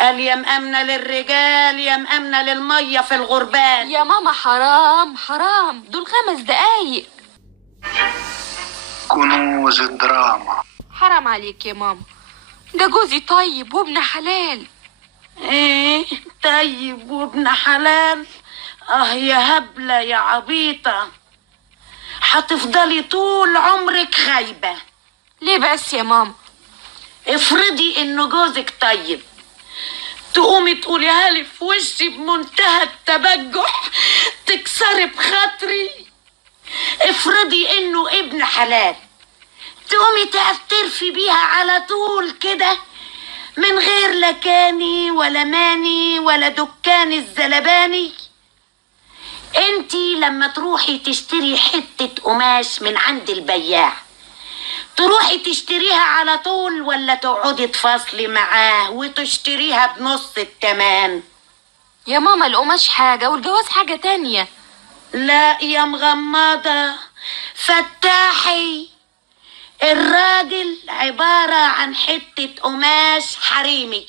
قال يا مأمنة للرجال يا مأمنة للمية في الغربال. يا ماما حرام حرام، دول 5 دقايق. كنوز الدراما. حرام عليك يا ماما، ده جوزي طيب وابن حلال. ايه طيب وابن حلال؟ يا هبلة يا عبيطة، هتفضلي طول عمرك خايبة. ليه بس يا ماما؟ افرضي انه جوزك طيب، تقومي تقوليها لي في وشي بمنتهى التبجح، تكسري بخاطري. افرضي انه ابن حلال، تقومي تعترفي بيها على طول كده من غير لا كاني ولا ماني ولا دكان الزلباني. انتي لما تروحي تشتري حتة قماش من عند البياع، تروحي تشتريها على طول ولا تقعدي تفاصلي معاه وتشتريها بنص التمن؟ يا ماما القماش حاجة والجواز حاجة تانية. لا يا مغمضة، فتاحي. الراجل عبارة عن حتة قماش حريمي.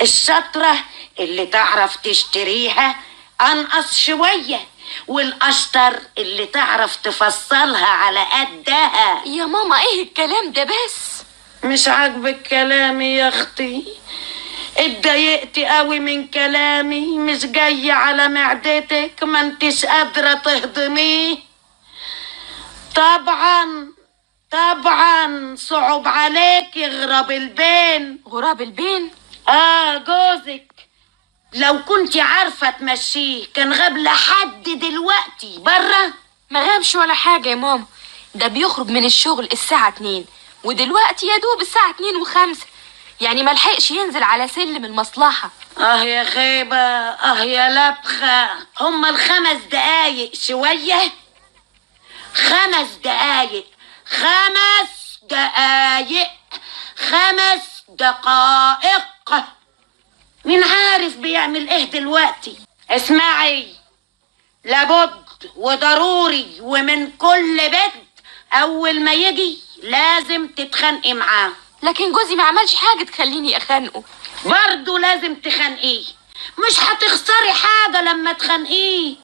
الشطرة اللي تعرف تشتريها أنقص شوية، والأشطر اللي تعرف تفصلها على قدها. يا ماما ايه الكلام ده بس؟ مش عاجبك كلامي يا اختي؟ اتضايقتي قوي من كلامي؟ مش جاي على معدتك؟ ما انتش قادرة تهضميه؟ طبعا صعب عليك غراب البين. غراب البين؟ جوزك لو كنتي عارفة تمشيه كان غاب لحد دلوقتي برا. ما غابش ولا حاجة يا ماما، ده بيخرج من الشغل الساعة 2 ودلوقتي يا دوب الساعة 2:05، يعني ملحقش ينزل على سلم المصلحة. يا خيبة، يا لبخة، هما ال5 دقايق شوية؟ 5 دقايق، 5 دقايق، 5 دقائق. مين عارف بيعمل ايه دلوقتي؟ اسمعي، لابد وضروري ومن كل بيت اول ما يجي لازم تتخانقي معاه. لكن جوزي ما عملش حاجة تخليني اخانقه. برضه لازم تخانقيه، مش هتخسري حاجة لما تخانقيه.